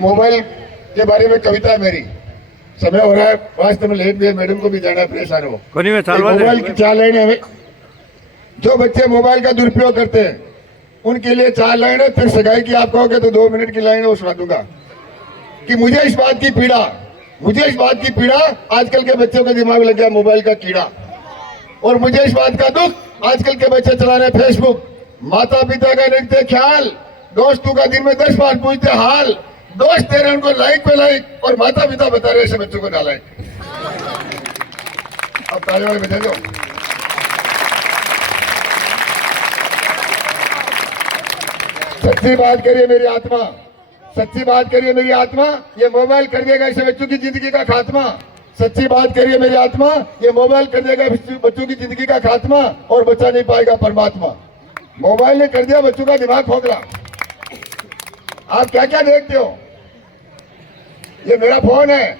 Mobile के बारे में कविता है मेरी। समय हो रहा है, वास्तव में लेट भी है, मैडम को भी जाना है, परेशान हो। मोबाइल की 4 लाइनें हमें, जो बच्चे मोबाइल का दुरुपयोग करते हैं उनके लिए 4 लाइनें, फिर सगाई की आप कहोगे तो 2 मिनट की लाइन वो सुना दूंगा कि मुझे इस बात की पीड़ा आजकल के बच्चों के दिमाग लग गया मोबाइल का कीड़ा, और मुझे इस बात का दुख आजकल के बच्चे चला रहे फेसबुक। माता पिता का रखते ख्याल, दोस्तों का दिन में 10 बार पूछते हाल, दोस्त दे रहे उनको लाइक पे लाइक, और माता पिता बता रहे ऐसे बच्चों को नालायक। अब ताले वाले बता दो। सच्ची बात करिए मेरी आत्मा, सच्ची बात करिए मेरी आत्मा, ये मोबाइल कर देगा ऐसे बच्चों की जिंदगी का खात्मा। सच्ची बात करिए मेरी आत्मा, ये मोबाइल कर देगा बच्चों की जिंदगी का खात्मा, और बचा नहीं पाएगा परमात्मा। मोबाइल ने कर दिया बच्चों का दिमाग खोखला। आप क्या क्या देखते हो? ये मेरा फोन है,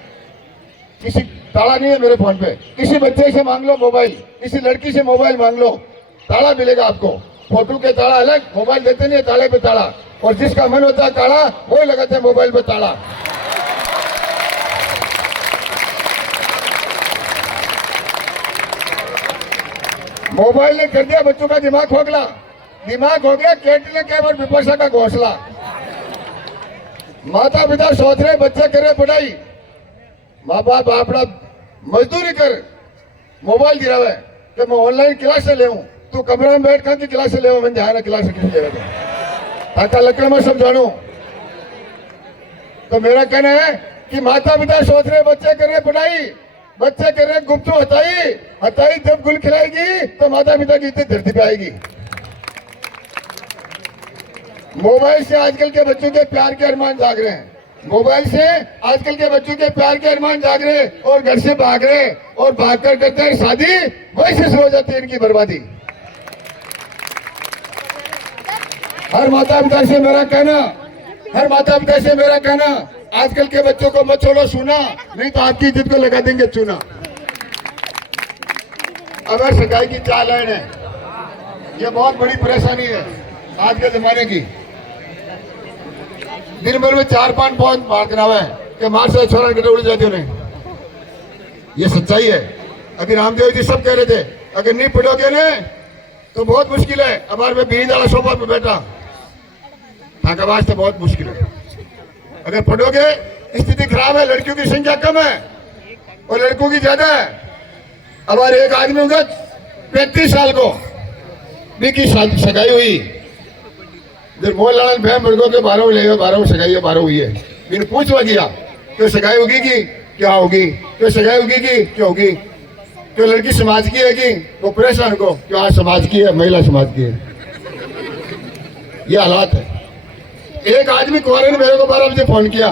किसी ताला नहीं है मेरे फोन पे। किसी बच्चे से मांग लो मोबाइल, किसी लड़की से मोबाइल मांग लो, ताला मिलेगा आपको। फोटो के ताला अलग, मोबाइल देते नहीं, ताले पे ताला। और जिसका मन होता है ताला, वो लगाते हैं मोबाइल पे ताला। मोबाइल ने कर दिया बच्चों का दिमाग खोखला। दिमाग हो गया केटले के और विपक्षा का घोंसला। माता पिता सोच रहे बच्चे करे पढ़ाई, माँ बाप अपना मजदूरी कर मोबाइल दिलावे कि मैं ऑनलाइन क्लास से ले, तू कमरा में बैठ कर क्लास से ले, मैंने ध्यान क्लास ले ताका लकड़ में सब जानू। तो मेरा कहना है कि माता पिता सोच रहे बच्चे कर रहे पढ़ाई, बच्चे कर रहे गुप्त हताई, हताई जब गुल खिलाएगी तो माता पिता की इज्जत धरती पे आएगी। मोबाइल से आजकल के बच्चों के प्यार के अरमान जाग रहे हैं, मोबाइल से आजकल के बच्चों के प्यार के अरमान जाग रहे हैं, और घर से भाग रहे हैं, और भागकर करते हैं शादी, वैसे हो जाती है इनकी बर्बादी। हर माता पिता से मेरा कहना, आजकल के बच्चों को मत छोड़ो सुना, नहीं तो आपकी इज्जत को लगा देंगे चूना। अगर सगाई की 4 लाइन है, ये बहुत बड़ी परेशानी है आज के जमाने की। दिन भर में 4-5 पौध मार करावा है कि मार से छोरा कटे उड़ जाती उन्हें, ये सच्चाई है। अभी रामदेव जी सब कह रहे थे अगर नहीं पढ़ोगे ने तो बहुत मुश्किल है। हमारे में 20 वाला सोफा पे बैठा था, वास्ते बहुत मुश्किल है। अगर पढ़ोगे स्थिति खराब है, लड़कियों की संख्या कम है और लड़कों की ज्यादा है। हमारे एक आदमी होगा 35 साल को भी की सगाई हुई, जब मोह लालन फैम वर्गों के 12 ले 12 सगाई 12 हुई है। मैंने पूछवा किया कि सगाई होगी कि क्या होगी, क्यों सगाई होगी कि क्या होगी, क्यों लड़की समाज की है कि वो परेशान को क्यों आज समाज की है, महिला समाज की है। ये हालात है। एक आदमी कुंवारे ने मेरे को 12 बजे फोन किया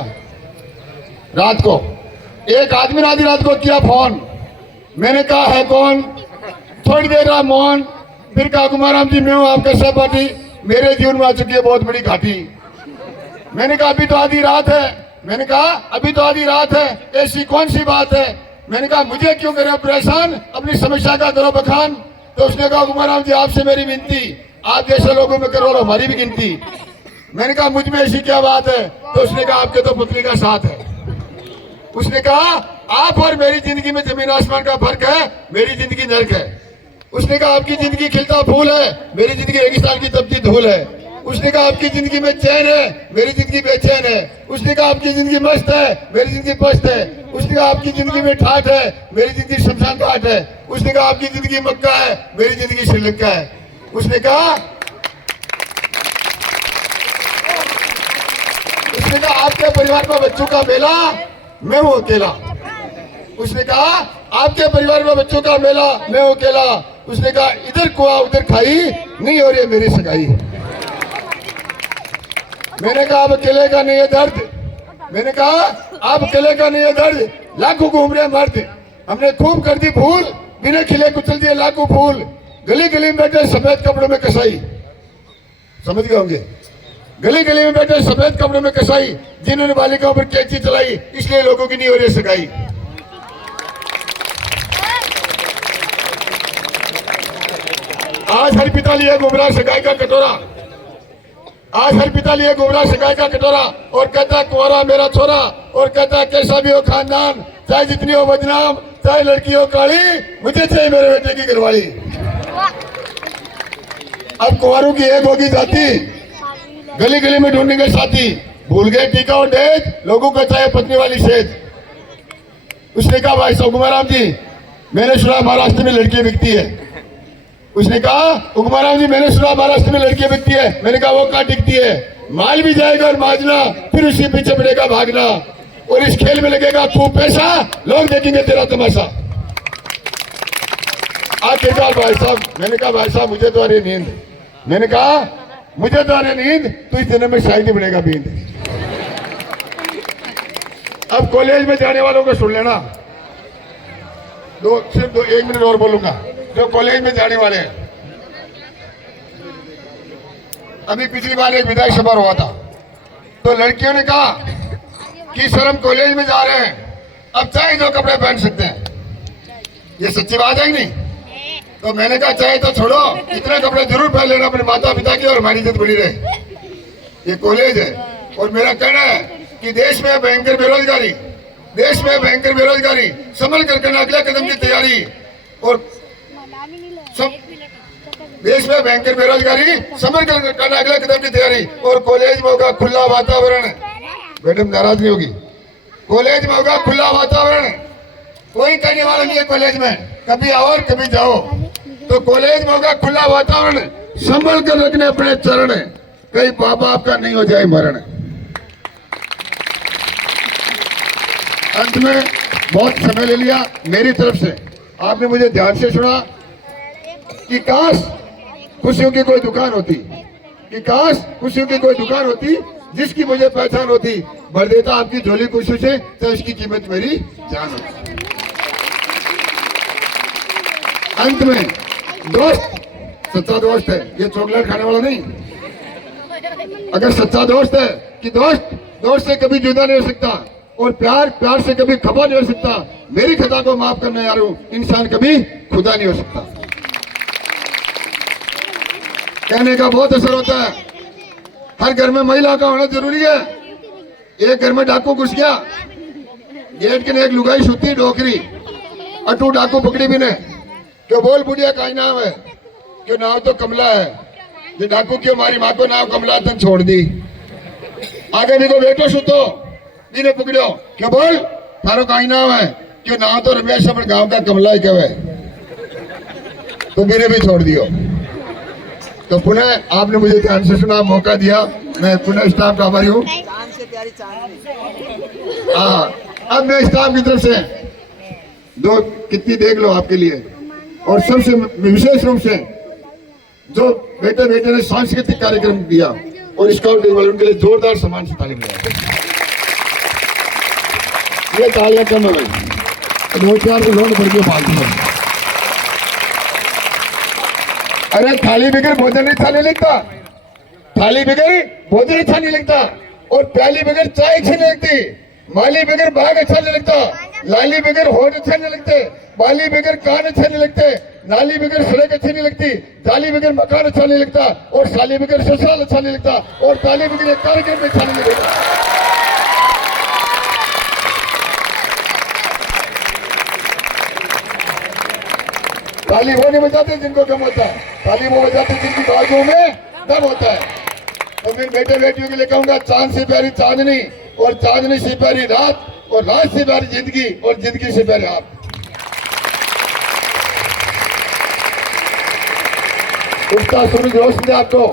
रात को, एक आदमी ने आधी रात को किया फोन। मैंने कहा है कौन, थोड़ी देर रहा मौन, फिर कहा कुमाराम जी मैं हूँ आपका सहपाठी, मेरे जीवन में आ चुकी है बहुत बड़ी घाटी। मैंने कहा अभी तो आधी रात है, ऐसी कौन सी बात है। मैंने कहा मुझे क्यों करे परेशान, अपनी समस्या का करो बखान। तो उसने कहा कुमाराम जी आपसे मेरी विनती, आप जैसे लोगों में करो हमारी भी गिनती। मैंने कहा मुझ में ऐसी क्या बात है। तो उसने कहा आपके तो पुतली का साथ है। उसने कहा आप और मेरी जिंदगी में जमीन आसमान का फर्क है, मेरी जिंदगी नर्क है। उसने कहा आपकी जिंदगी खिलता फूल है, मेरी जिंदगी रेगिस्तान की तपती धूल है। उसने कहा आपकी जिंदगी में चैन है, मेरी जिंदगी बेचैन है। उसने कहा आपकी जिंदगी मस्त है, मेरी जिंदगी पस्त है। उसने कहा आपकी जिंदगी में ठाठ है, मेरी जिंदगी शमशान घाट है। उसने कहा आपकी जिंदगी मक्का है, मेरी जिंदगी श्रीलंका है। उसने कहा आपके परिवार में बच्चों का मेला, मैं हूं अकेला। उसने कहा आपके परिवार में बच्चों का मेला, मैं हूं अकेला। उसने कहा इधर कुआ उधर खाई, नहीं हो रही है मेरी सगाई। मैंने कहा आप अकेले का नहीं है दर्द, मैंने कहा आप अकेले का नहीं है दर्द, लाखों घूम रहे मर्द। हमने खूब कर दी फूल, बिना खिले कुचल दिए लाखों फूल। गली गली में बैठे सफेद कपड़ों में कसाई, समझ गए होंगे, गली गली में बैठे सफेद कपड़ों में कसाई, जिन्होंने बालिकाओं पर कैंची चलाई, इसलिए लोगों की नहीं हो रही सगाई। आज हर पिता लिए घूम रहा सगाई का कटोरा, आज हर पिता लिए गोबरा शिकाय का कटोरा और कहता कुंवारा मेरा छोरा, और कहता कैसा भी हो खानदान, चाहे जितनी हो बदनाम, चाहे लड़की हो काली, मुझे चाहिए मेरे बेटे की घरवाली। अब कुंवारों की एक होगी जाति, गली गली में ढूंढेंगे साथी, भूल गए टीका और डेज, लोगों का चाहे पत्नी वाली सेज। उसने कहा भाई साहब उगमाराम जी, मैंने सुना महाराष्ट्र में लड़कियां बिकती है। उसने कहा उगमाराम जी, मैंने सुना महाराष्ट्र में लड़कियां बिकती है। मैंने कहा वो कहाँ टिकती है, माल भी जाएगा और माजना, फिर उसके पीछे पड़ेगा भागना, और इस खेल में लगेगा खूब पैसा, लोग देखेंगे तेरा तमाशा। आखिरकार भाई साहब, मैंने कहा भाई साहब मुझे तो आ रही नींद, मैंने कहा मुझे तो आ रही नींद, तो इस दिन में शायद ही बढ़ेगा बींद। अब कॉलेज में जाने वालों को सुन लेना, सिर्फ 1 मिनट और बोलूंगा। जो कॉलेज में जाने वाले हैं, अभी पिछली बार एक विधायक सभा हुआ था, तो लड़कियों ने कहा कि सर हम कॉलेज में जा रहे हैं, अब चाहे जो कपड़े पहन सकते हैं। ये सच्ची बात है नहीं? तो मैंने कहा चाहे तो छोड़ो, इतने कपड़े जरूर पहन लेना अपने माता पिता की, और हमारी इज्जत बनी रहे। ये कॉलेज है, और मेरा कहना है कि देश में भयंकर बेरोजगारी, देश में भयंकर बेरोजगारी, संभल कर करना अगले कदम की तैयारी, और देश में भयंकर बेरोजगारी, संभल कर करना अगले कदम की तैयारी, और कॉलेज में होगा खुला वातावरण। मैडम नाराज नहीं होगी, कॉलेज में होगा खुला वातावरण, कोई कहने वाला नहीं है कॉलेज में, कभी आओ और कभी जाओ। तो कॉलेज में होगा खुला वातावरण, संभल कर रखने अपने चरण, कहीं बाप आपका नहीं हो जाए मरण। अंत में बहुत समय ले लिया मेरी तरफ से, आपने मुझे ध्यान से सुना कि काश खुशियों की कोई दुकान होती, कि काश खुशियों की कोई दुकान होती जिसकी मुझे पहचान होती, भर देता आपकी झोली खुशी से, तो इसकी कीमत मेरी जान होती। अंत में दोस्त, सच्चा दोस्त है, ये चॉकलेट खाने वाला नहीं। अगर सच्चा दोस्त है कि दोस्त से कभी जुदा नहीं हो सकता, और प्यार से कभी खफा नहीं हो सकता। मेरी खता को माफ करना यारों, इंसान कभी खुदा नहीं हो सकता। कहने का बहुत असर होता है। हर घर में महिला का होना जरूरी है। एक घर में डाकू घुस गया, गेट के ने एक लुगाई सुती डोकरी, अटू डाकू पकड़ी भी ने, क्यों बोल बुढ़िया का नाम है, क्यों नाम तो कमला है, ये डाकू क्यों मारी माँ को नाम कमला तन छोड़ दी। आगे भी को बेटो सुतो ने पकड़ो, क्या बोल थारो का नाम है, क्यों नाम तो रमेश अपने गांव का कमला ही कहे, तो मेरे भी छोड़ दियो। तो पुनः आपने मुझे ध्यान से सुना, मौका दिया, मैं पुनः स्टाफ का आभारी हूँ। हाँ, अब मैं स्टाफ की तरफ से दो कितनी देख लो आपके लिए, और सबसे विशेष रूप से जो बेटे ने सांस्कृतिक कार्यक्रम दिया और स्काउट उनके लिए जोरदार सम्मान से ताली बजाएं। ये तालियां कम है, 2-4 को लोग बढ़ के फालतू है। अरे थाली बगैर भोजन नहीं अच्छा नहीं लगता, थाली बगैर भोजन अच्छा नहीं लगता, और प्याली बगैर चाय अच्छी नहीं लगती, माली बगैर बाग अच्छा नहीं लगता, लाली बगैर होठ अच्छा नहीं लगते, बाली बगैर कान अच्छे नहीं लगते, नाली बगैर सड़क अच्छी नहीं लगती, जाली बगैर मकान अच्छा नहीं लगता, और साली बगैर ससुराल अच्छा नहीं लगता, और ताली बगैर कार्यक्रम अच्छा नहीं लगता। ताली वो नहीं बजाते जिनको कम होता है, ताली वो बजाते जिनकी बाजुओं में दम होता है। तो मैं बेटे बेटियों के लिए कहूंगा, चांद से प्यारी चांदनी, और चांदनी से प्यारी रात, और रात से प्यारी जिंदगी, और जिंदगी से प्यारे आप। उगता सूरज रोशन दे आपको,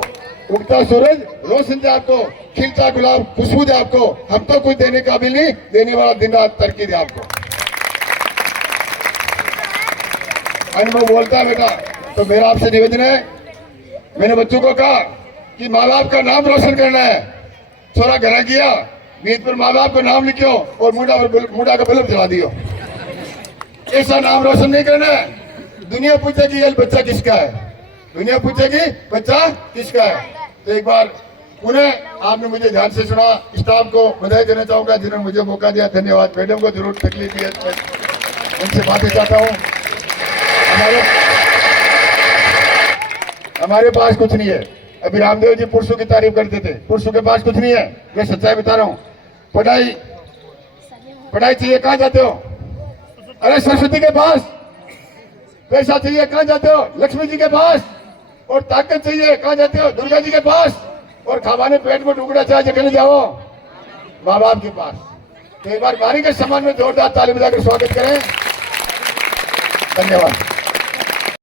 उगता सूरज रोशन दे आपको, खिलता गुलाब खुशबू दे आपको, हम तो कुछ देने काबिल नहीं, देने वाला दिन रात तरक्की दे आपको। अनुभव बोलता है बेटा, तो मेरा आपसे निवेदन है, मैंने बच्चों को कहा कि माँ बाप का नाम रोशन करना है। छोरा घर गया, बीच पर माँ बाप का नाम लिखो और मुंडा का बल्ब जला दियो। ऐसा नाम रोशन नहीं करना है। दुनिया पूछेगी ये बच्चा किसका है, दुनिया पूछेगी बच्चा किसका है। तो एक बार पुनः आपने मुझे ध्यान से सुना, स्टाफ को बधाई देना चाहूंगा जिन्होंने मुझे मौका दिया, धन्यवाद। मैडम को जरूर तकलीफ दी है, उनसे बातें चाहता हूँ। हमारे पास कुछ नहीं है, अभी रामदेव जी पुरुषों की तारीफ करते थे, पुरुषों के पास कुछ नहीं है, मैं सच्चाई बता रहा हूँ। पढ़ाई चाहिए, कहाँ जाते हो? अरे सरस्वती के पास। पैसा चाहिए, कहाँ जाते हो? लक्ष्मी जी के पास। और ताकत चाहिए, कहाँ जाते हो? दुर्गा जी के पास। और खावाने पेट में टुकड़ा चाहे जगह जाओ, माँ बाप के पास। तो एक बार बारी के सम्मान में जोरदार ताली बजाकर स्वागत करें। धन्यवाद।